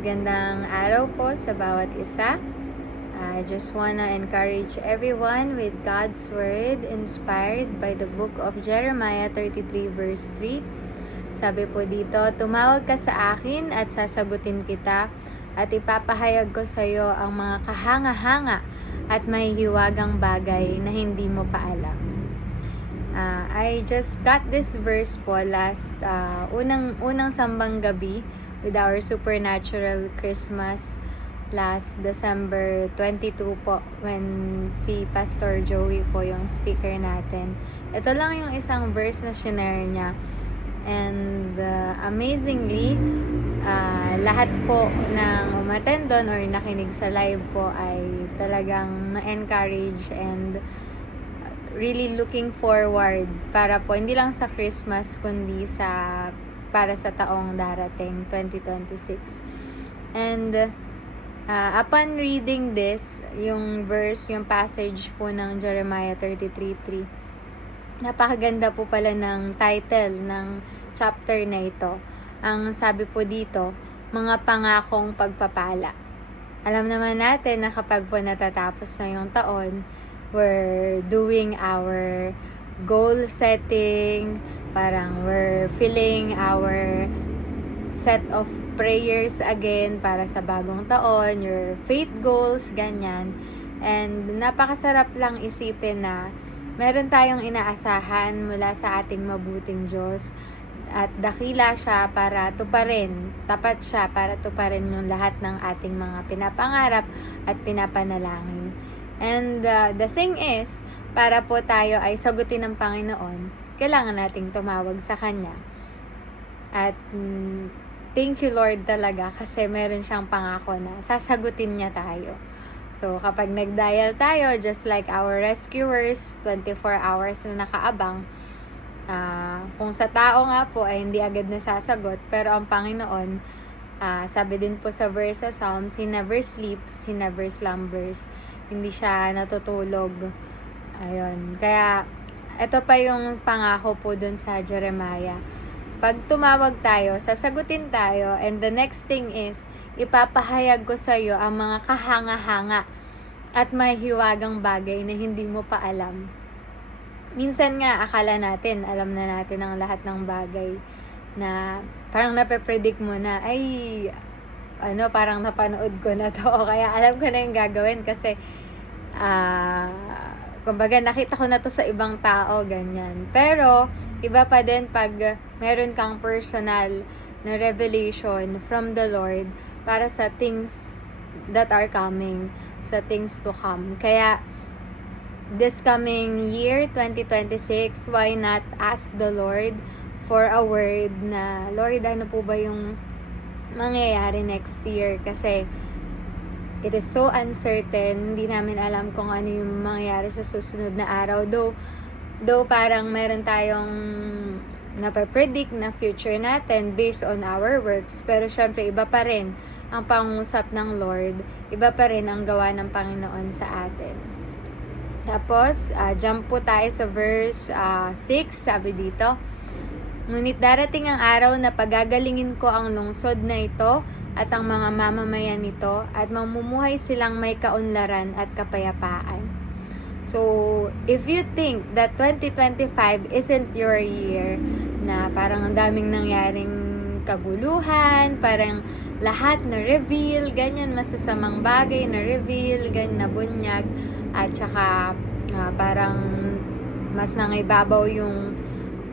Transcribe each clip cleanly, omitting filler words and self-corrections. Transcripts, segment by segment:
Magandang araw po sa bawat isa. I just wanna encourage everyone with God's Word inspired by the book of Jeremiah 33 verse 3. Sabi po dito, tumawag ka sa akin at sasagutin kita at ipapahayag ko sa iyo ang mga kahanga-hanga at mahihiwagang bagay na hindi mo pa alam. I just got this verse po last unang sambang gabi with our Supernatural Christmas last December 22 po, when si Pastor Joey po yung speaker natin. Ito lang yung isang verse na shinare niya, and amazingly lahat po ng umattend doon or nakinig sa live po ay talagang na-encourage and really looking forward para po hindi lang sa Christmas kundi para sa taong darating 2026. And upon reading this, yung verse, yung passage po ng Jeremiah 33:3, napakaganda po pala ng title ng chapter na ito. Ang sabi po dito, mga pangakong pagpapala. Alam naman natin na kapag po natatapos na yung taon, we're doing our goal setting, parang we're filling our set of prayers again para sa bagong taon, your faith goals, ganyan. And napakasarap lang isipin na meron tayong inaasahan mula sa ating mabuting Diyos at dakila siya para tuparin, tapat siya para tuparin yung lahat ng ating mga pinapangarap at pinapanalangin. And the thing is, para po tayo ay sagutin ng Panginoon, kailangan nating tumawag sa Kanya. At thank you Lord talaga kasi meron siyang pangako na sasagutin niya tayo. So kapag nag-dial tayo, just like our rescuers, 24 hours na nakaabang, kung sa tao nga po ay hindi agad nasasagot, pero ang Panginoon, sabi din po sa verse sa Psalms, He never sleeps, He never slumbers. Hindi siya natutulog. Ayun. Kaya, ito pa yung pangako po dun sa Jeremiah. Pag tumawag tayo, sasagutin tayo, and the next thing is, ipapahayag ko sa iyo ang mga kahanga-hanga at mahihiwagang bagay na hindi mo pa alam. Minsan nga, akala natin, alam na natin ang lahat ng bagay na parang nape-predict mo na, parang napanood ko na to, o kaya alam ko na yung gagawin kasi kumbaga nakita ko na to sa ibang tao, ganyan. Pero iba pa din pag meron kang personal na revelation from the Lord para sa things that are coming, sa things to come. Kaya this coming year 2026, why not ask the Lord for a word na, Lord, ano po ba yung mangyayari next year? Kasi it is so uncertain, hindi namin alam kung ano yung mangyayari sa susunod na araw. Though parang meron tayong napapredict na future natin based on our works, pero syempre iba pa rin ang pangusap ng Lord, iba pa rin ang gawa ng Panginoon sa atin. Tapos, jump po tayo sa verse 6, sabi dito, ngunit darating ang araw na pagagalingin ko ang lungsod na ito at ang mga mamamayan nito at mamumuhay silang may kaunlaran at kapayapaan. So, if you think that 2025 isn't your year, na parang ang daming nangyaring kaguluhan, parang lahat na reveal, ganyan, masasamang bagay na reveal, ganyan, na bunyag, at saka parang mas nangibabaw yung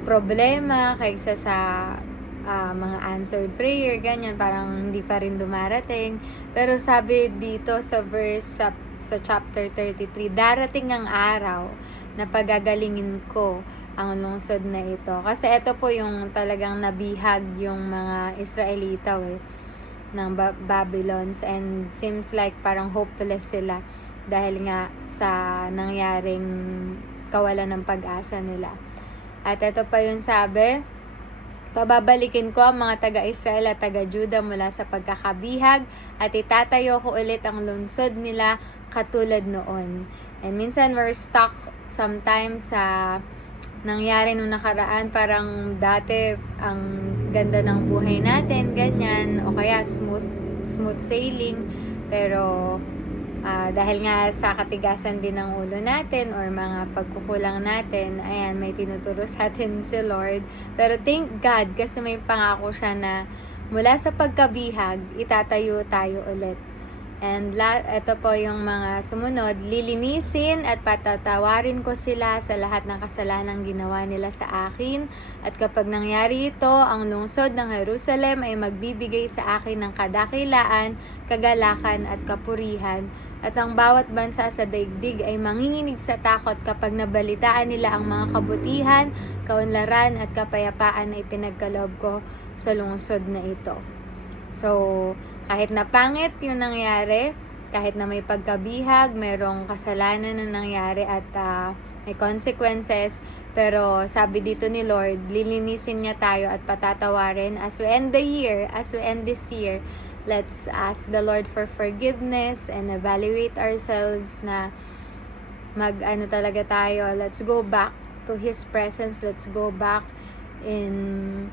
problema kaysa sa mga answered prayer, ganyan, parang hindi pa rin dumarating. Pero sabi dito sa verse sa chapter 33, darating ang araw na pagagalingin ko ang lungsod na ito. Kasi ito po yung talagang nabihag yung mga Israelita ng Babylons, and seems like parang hopeless sila dahil nga sa nangyaring kawalan ng pag-asa nila. At ito pa yung sabi, pababalikin ko ang mga taga-Israel at taga-Juda mula sa pagkakabihag at itatayo ko ulit ang lungsod nila katulad noon. And minsan we're stuck sometimes sa nangyari nung nakaraan, parang dati ang ganda ng buhay natin, ganyan, o kaya smooth smooth sailing. Pero dahil nga sa katigasan din ng ulo natin or mga pagkukulang natin, ayan, may tinuturo sa atin si Lord. Pero thank God kasi may pangako siya na mula sa pagkabihag, itatayo tayo ulit. And ito po yung mga sumunod, lilinisin at patatawarin ko sila sa lahat ng kasalanang ginawa nila sa akin. At kapag nangyari ito, ang lungsod ng Jerusalem ay magbibigay sa akin ng kadakilaan, kagalakan at kapurihan. At ang bawat bansa sa daigdig ay manginginig sa takot kapag nabalitaan nila ang mga kabutihan, kaunlaran at kapayapaan na ipinagkaloob ko sa lungsod na ito. So, kahit na pangit yung nangyari, kahit na may pagkabihag, merong kasalanan na nangyari at may consequences, pero sabi dito ni Lord, lilinisin niya tayo at patatawarin as we end the year, as we end this year. Let's ask the Lord for forgiveness and evaluate ourselves na talaga tayo. Let's go back to His presence. Let's go back and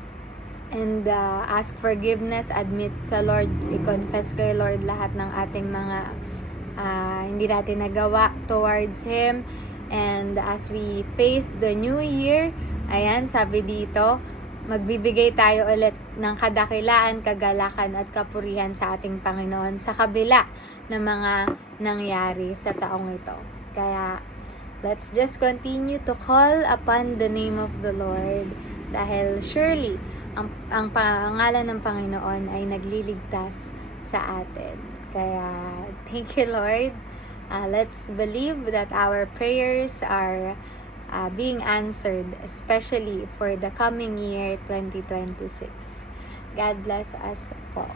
ask forgiveness, admit sa Lord, i-confess kay Lord lahat ng ating mga hindi natin nagawa towards Him. And as we face the new year, ayan, sabi dito, magbibigay tayo ulit ng kadakilaan, kagalakan at kapurihan sa ating Panginoon sa kabila ng mga nangyari sa taong ito. Kaya let's just continue to call upon the name of the Lord, dahil surely ang pangalan ng Panginoon ay nagliligtas sa atin. Kaya, thank you, Lord. Let's believe that our prayers are being answered, especially for the coming year, 2026. God bless us po.